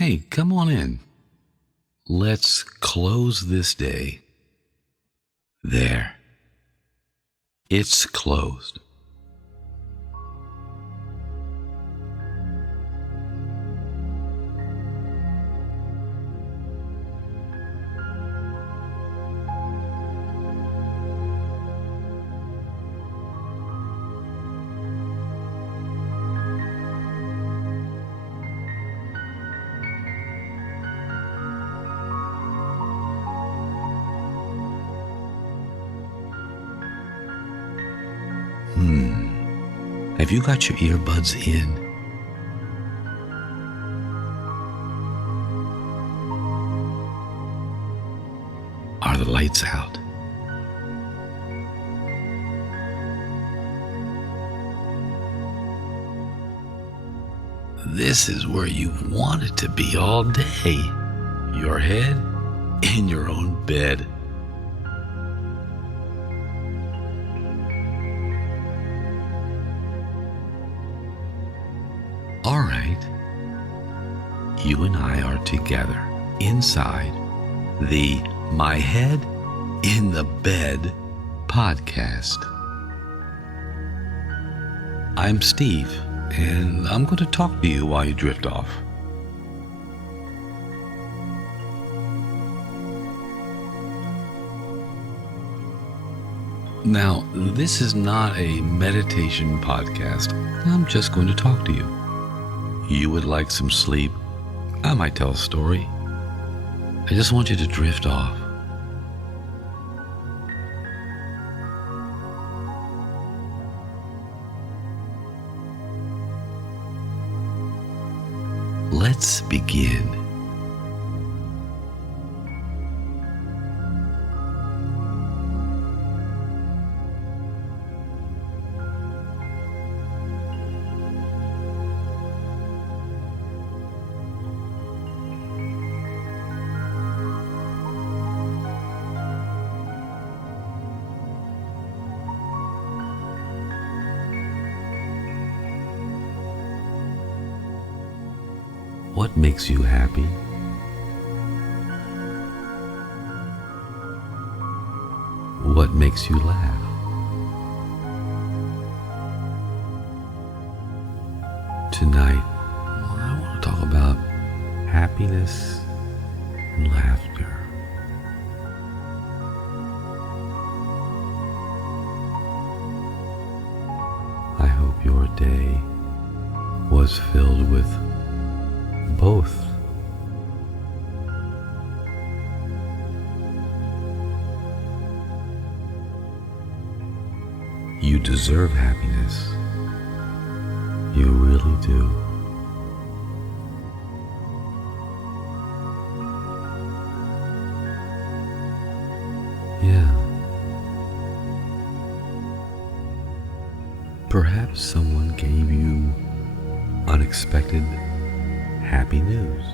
Hey, come on in. Let's close this day. There. It's closed. Have you got your earbuds in? Are the lights out? This is where you've wanted to be all day. Your head in your own bed. All right, you and I are together inside the My Head in the Bed podcast. I'm Steve, and I'm going to talk to you while you drift off. Now, this is not a meditation podcast. I'm just going to talk to you. You would like some sleep. I might tell a story. I just want you to drift off. Let's begin. What makes you happy? What makes you laugh? Tonight, I want to talk about happiness and laughter. I hope your day was filled with both. You deserve happiness. You really do. Yeah. Perhaps someone gave you unexpected happy news.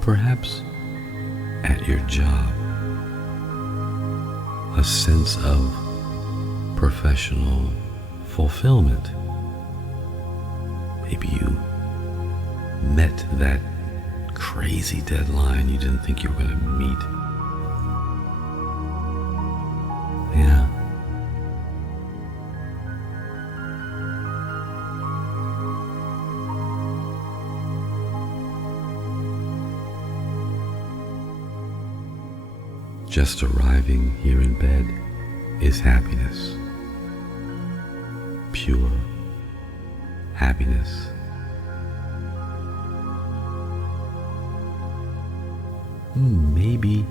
Perhaps at your job, a sense of professional fulfillment. Maybe you met that crazy deadline you didn't think you were going to meet. Yeah. Just arriving here in bed is happiness. Pure happiness. Maybe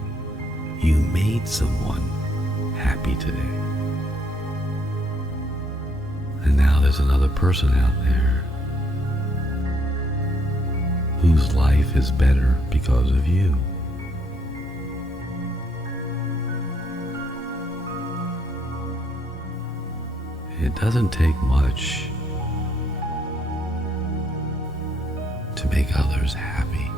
you made someone happy today. And now there's another person out there whose life is better because of you. It doesn't take much to make others happy.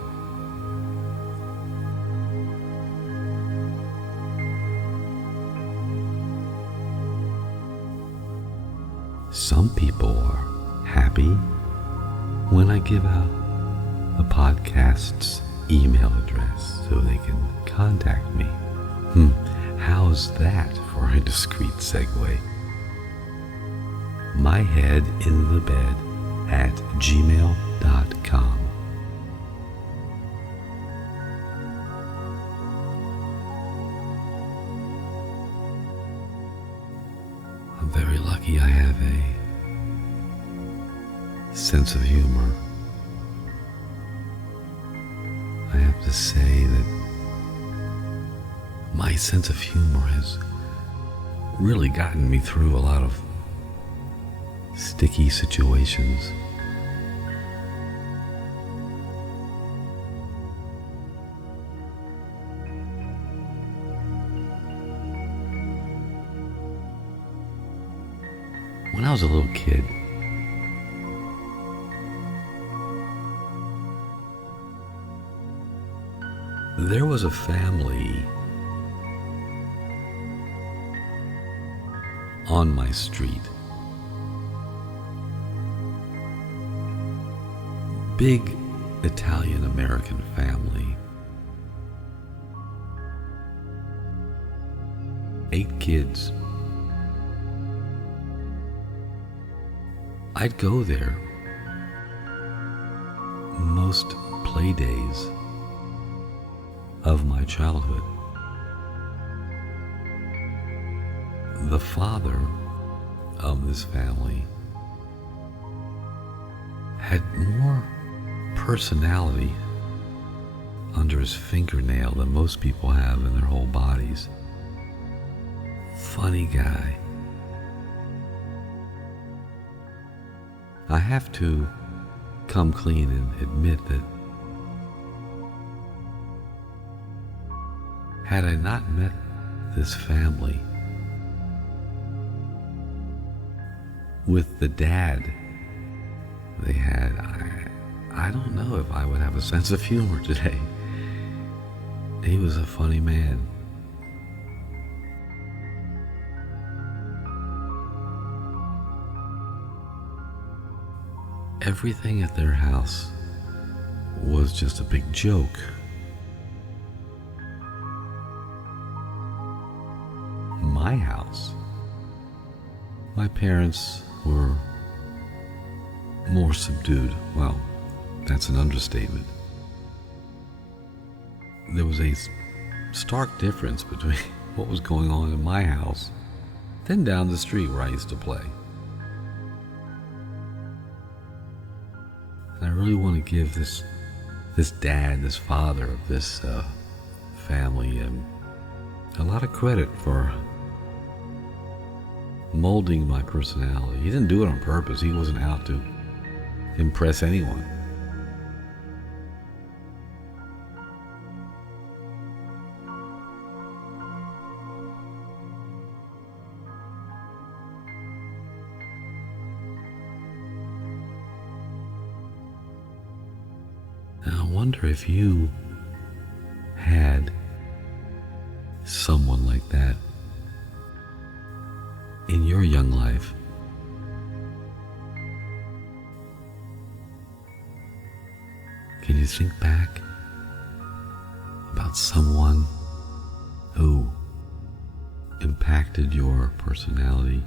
Some people are happy when I give out the podcast's email address so they can contact me. How's that for a discreet segue? myheadinthebed@gmail.com. I'm very lucky I have a sense of humor. I have to say that my sense of humor has really gotten me through a lot of sticky situations. When I was a little kid, there was a family on my street. Big Italian-American family. 8 kids. I'd go there most play days of my childhood. The father of this family had more personality under his fingernail than most people have in their whole bodies. Funny guy. I have to come clean and admit that had I not met this family with the dad they had, I don't know if I would have a sense of humor today. He was a funny man. Everything at their house was just a big joke. My house, my parents were more subdued. Well, that's an understatement. There was a stark difference between what was going on in my house than down the street where I used to play. And I really want to give this dad, this father of this family, a lot of credit for molding my personality. He didn't do it on purpose. He wasn't out to impress anyone. Now, I wonder if you had someone like that in your young life. Can you think back about someone who impacted your personality?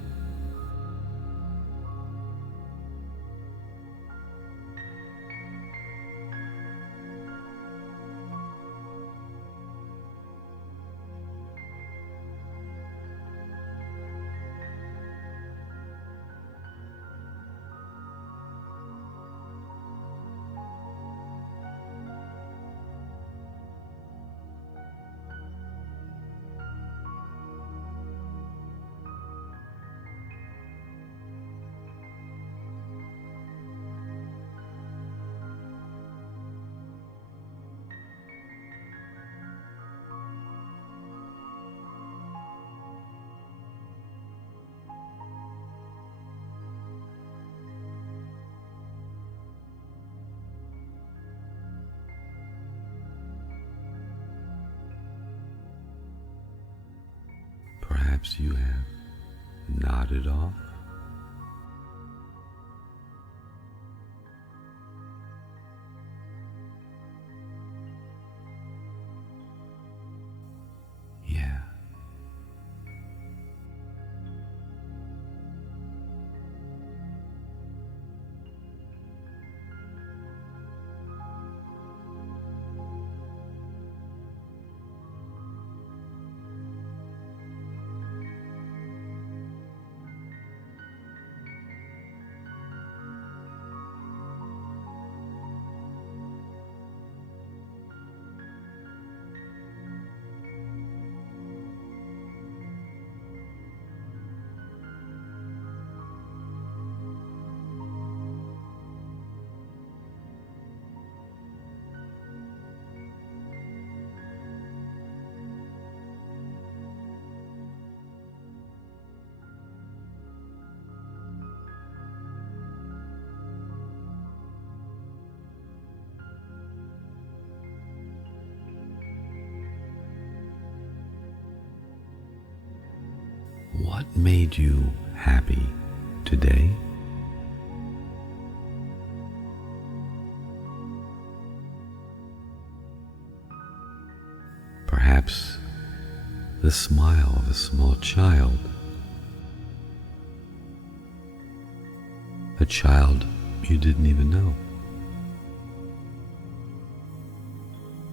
Perhaps you have nodded off What made you happy today? Perhaps the smile of a small child, a child you didn't even know.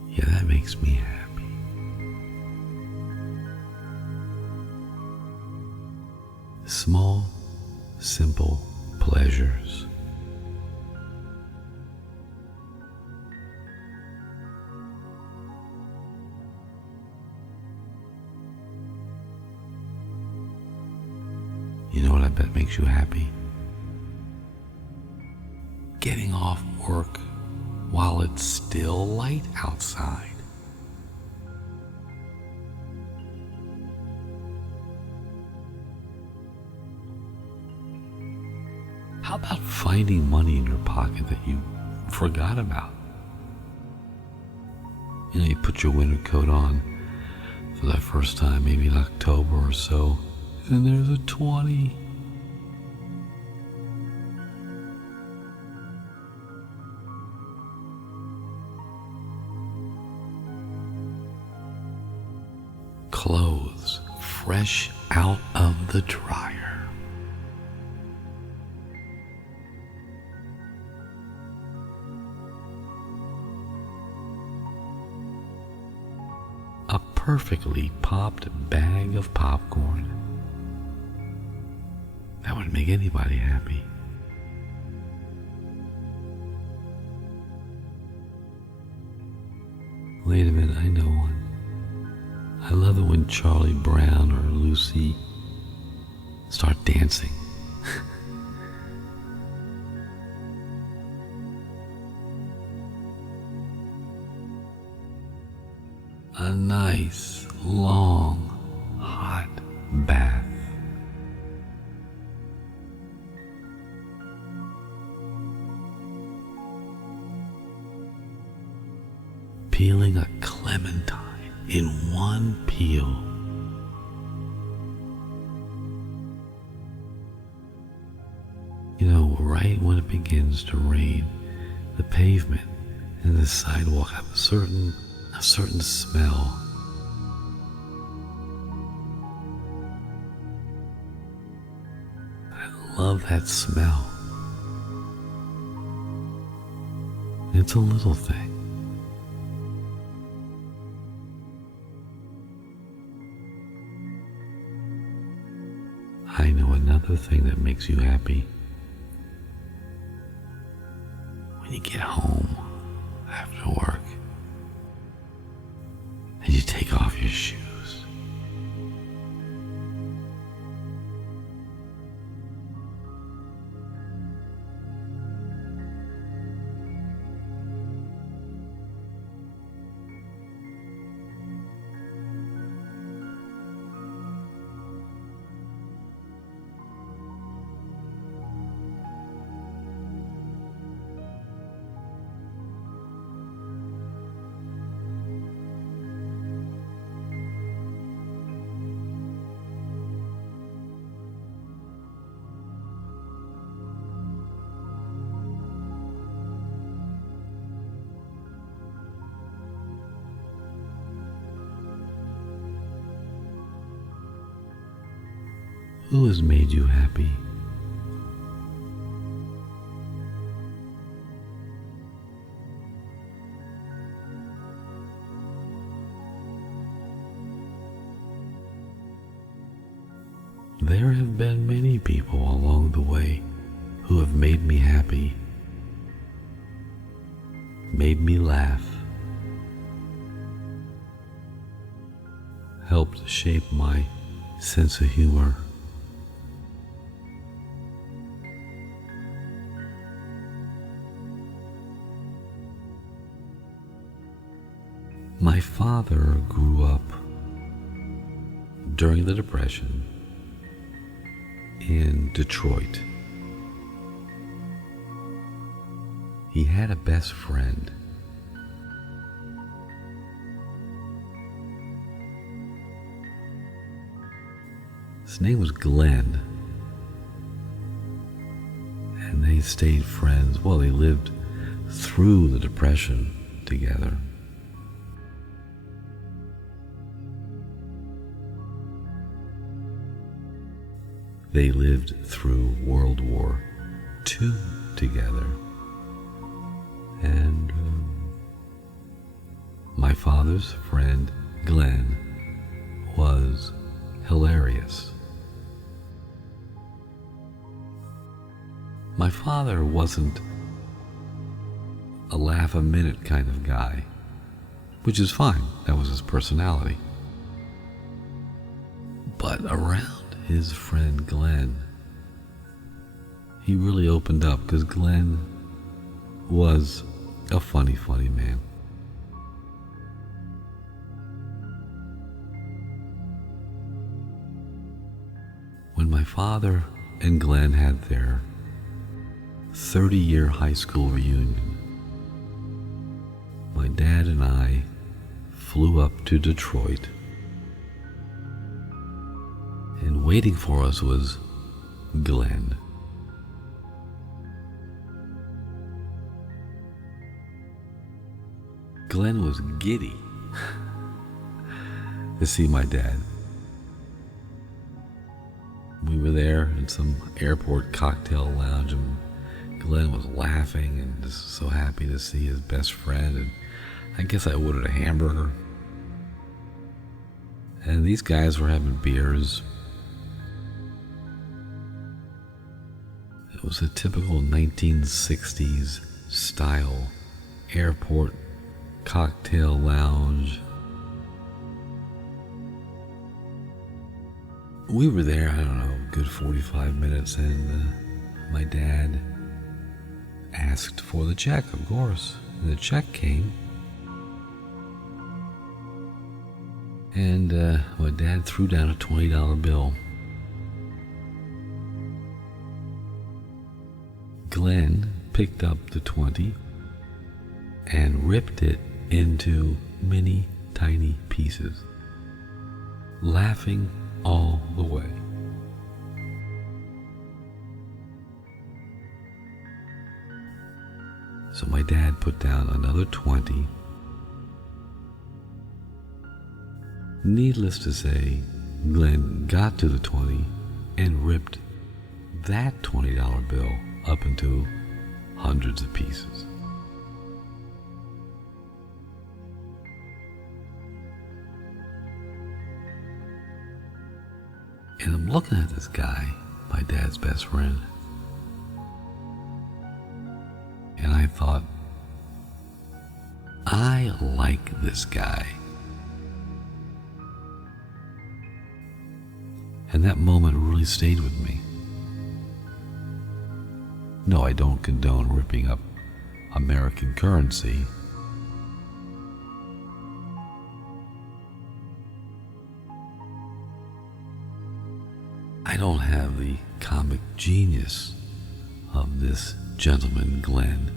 Yeah, that makes me happy. Small, simple pleasures. You know what I bet makes you happy? Getting off work while it's still light outside. How about finding money in your pocket that you forgot about? You know, you put your winter coat on for that first time, maybe in October or so, and there's a 20. Clothes fresh out of the dryer. A perfectly popped bag of popcorn. That would make anybody happy. Wait a minute, I know one. I love it when Charlie Brown or Lucy start dancing. A nice, long, hot bath. Peeling a clementine in one peel. You know, right when it begins to rain, the pavement and the sidewalk have a certain smell. I love that smell. It's a little thing. I know another thing that makes you happy. When you get home after work and you take off your shoes. Who has made you happy? There have been many people along the way who have made me happy, made me laugh, helped shape my sense of humor. My father grew up during the Depression in Detroit. He had a best friend. His name was Glenn. And they stayed friends. Well, they lived through the Depression together. They lived through World War II together. And my father's friend, Glenn, was hilarious. My father wasn't a laugh-a-minute kind of guy, which is fine. That was his personality. But around his friend Glenn, he really opened up, because Glenn was a funny man. When my father and Glenn had their 30-year high school reunion, my dad and I flew up to Detroit, and waiting for us was Glenn. Glenn was giddy to see my dad. We were there in some airport cocktail lounge, and Glenn was laughing and just so happy to see his best friend, and I guess I ordered a hamburger. And these guys were having beers. It was a typical 1960s style airport cocktail lounge. We were there, I don't know, a good 45 minutes, and my dad asked for the check, of course. And the check came. And my dad threw down a $20 bill. Glenn picked up the 20 and ripped it into many tiny pieces, laughing all the way. So my dad put down another 20. Needless to say, Glenn got to the 20 and ripped that $20 bill up into hundreds of pieces. And I'm looking at this guy, my dad's best friend, and I thought, I like this guy. And that moment really stayed with me. No, I don't condone ripping up American currency. I don't have the comic genius of this gentleman, Glenn.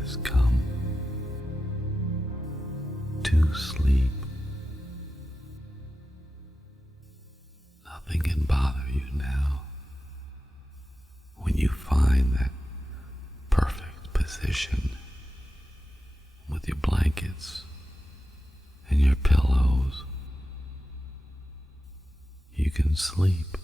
Has come to sleep. Nothing can bother you now. When you find that perfect position with your blankets and your pillows, you can sleep.